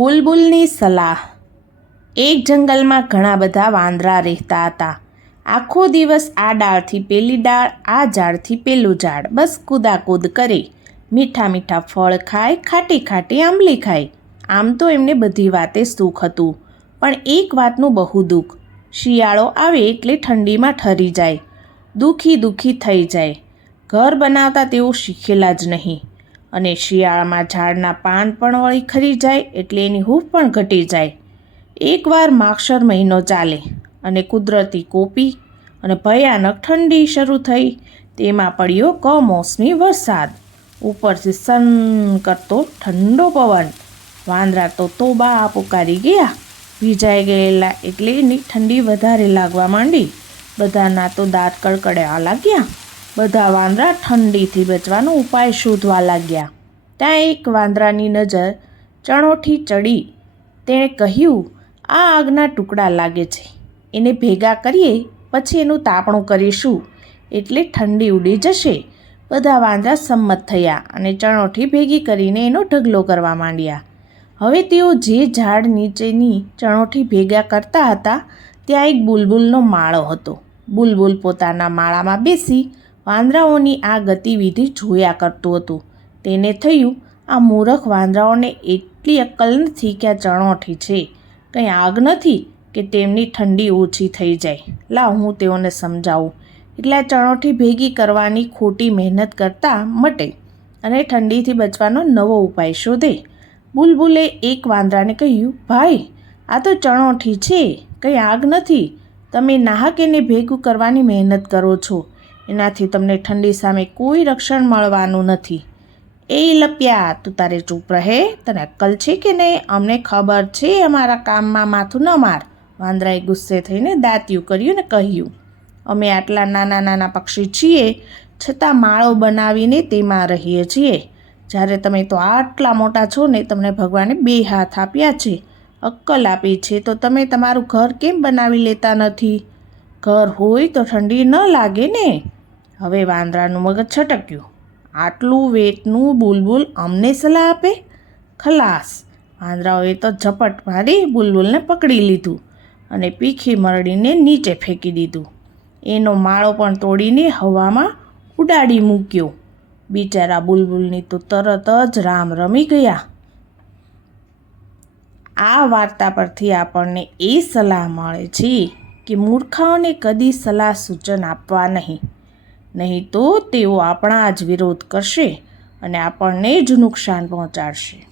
બુલબુલની સલાહ. એક જંગલમાં ઘણા બધા વાંદરા રહેતા હતા. આખો દિવસ આ ડાળથી પેલી ડાળ, આ ઝાડથી પેલું ઝાડ. બસ કૂદાકૂદ કરે. મીઠા મીઠા ફળ ખાય, ખાટી ખાટી આંબલી ખાય. આમ તો એમને બધી વાતે સુખ હતું. પણ એક વાતનું બહુ દુઃખ. શિયાળો આવે એટલે ઠંડીમાં ઠરી જાય. દુઃખી દુઃખી થઈ જાય. ઘર બનાવતા તેઓ શીખેલા જ નહીં. અને શિયાળામાં ઝાડના પાન પણ વળી ખરી જાય એટલે એની હૂંફ પણ ઘટી જાય. એકવાર માક્ષર મહિનો ચાલે અને કુદરતી કોપી અને ભયાનક ઠંડી શરૂ થઈ, તેમાં પડ્યો કમોસમી વરસાદ. ઉપરથી સન કરતો ઠંડો પવન. વાંદરા તો તોબા પુકારી ગયા. ભીજાઈ ગયેલા એટલે એની ઠંડી વધારે લાગવા માંડી. બધાના તો દાંત કડકડ્યા લાગ્યા. બધા વાંદરા ઠંડીથી બચવાનો ઉપાય શોધવા લાગ્યા. ત્યાં એક વાંદરાની નજર ચણોઠી ચડી. તેણે કહ્યું, આ આગના ટુકડા લાગે છે. એને ભેગા કરીએ, પછી એનું તાપણું કરીશું. એટલે ઠંડી ઉડી જશે. બધા વાંદરા સંમત થયા અને ચણોઠી ભેગી કરીને એનો ઢગલો કરવા માંડ્યા. હવે તેઓ જે ઝાડ નીચેની ચણોઠી ભેગા કરતા હતા, ત્યાં એક બુલબુલનો માળો હતો. બુલબુલ પોતાના માળામાં બેસી વાંદરાઓની આ ગતિવિધિ જોયા કરતું હતું. તેને થયું, આ મૂરખ વાંદરાઓને એટલી અક્કલ નથી કે આ ચણોઠી છે. કંઈ આગ નથી કે તેમની ઠંડી ઓછી થઈ જાય. લાવ હું તેઓને સમજાવું. એટલે આ ચણોઠી ભેગી કરવાની ખોટી મહેનત કરતા મટે અને ઠંડીથી બચવાનો નવો ઉપાય શોધે. બુલબુલે એક વાંદરાને કહ્યું, ભાઈ, આ તો ચણોઠી છે. કંઈ આગ નથી. તમે નાહક એને ભેગું કરવાની મહેનત કરો છો. એનાથી તમને ઠંડી સામે કોઈ રક્ષણ મળવાનું નથી. એ લપ્યા, તું તારે ચૂપ રહે. તને અક્કલ છે કે નહીં? અમને ખબર છે અમારા કામમાં માથું ન માર. વાંદરાએ ગુસ્સે થઈને દાંતિયું કર્યું ને કહ્યું, અમે આટલા નાના નાના પક્ષી છીએ, છતાં માળો બનાવીને તેમાં રહીએ છીએ. જ્યારે તમે તો આટલા મોટા છો ને, તમને ભગવાને બે હાથ આપ્યા છે. અક્કલ આપી છે તો તમે તમારું ઘર કેમ બનાવી લેતા નથી? ઘર હોય તો ઠંડી ન લાગે ને. હવે વાંદરાનું મગજ છટક્યું. આટલું વેટનું બુલબુલ અમને સલાહ આપે? ખલાસ. વાંદરાઓએ તો ઝપટ મારી બુલબુલને પકડી લીધું અને પીખી મરડીને નીચે ફેંકી દીધું. એનો માળો પણ તોડીને હવામાં ઉડાડી મૂક્યો. બિચારા બુલબુલની તો તરત જ રામ રમી ગયા. આ વાર્તા પરથી આપણને એ સલાહ મળે છે કે મૂર્ખાઓને કદી સલાહ સૂચન આપવા નહીં. નહીં તો તેઓ આપણા જ વિરોધ કરશે અને આપણને જ નુકસાન પહોંચાડશે.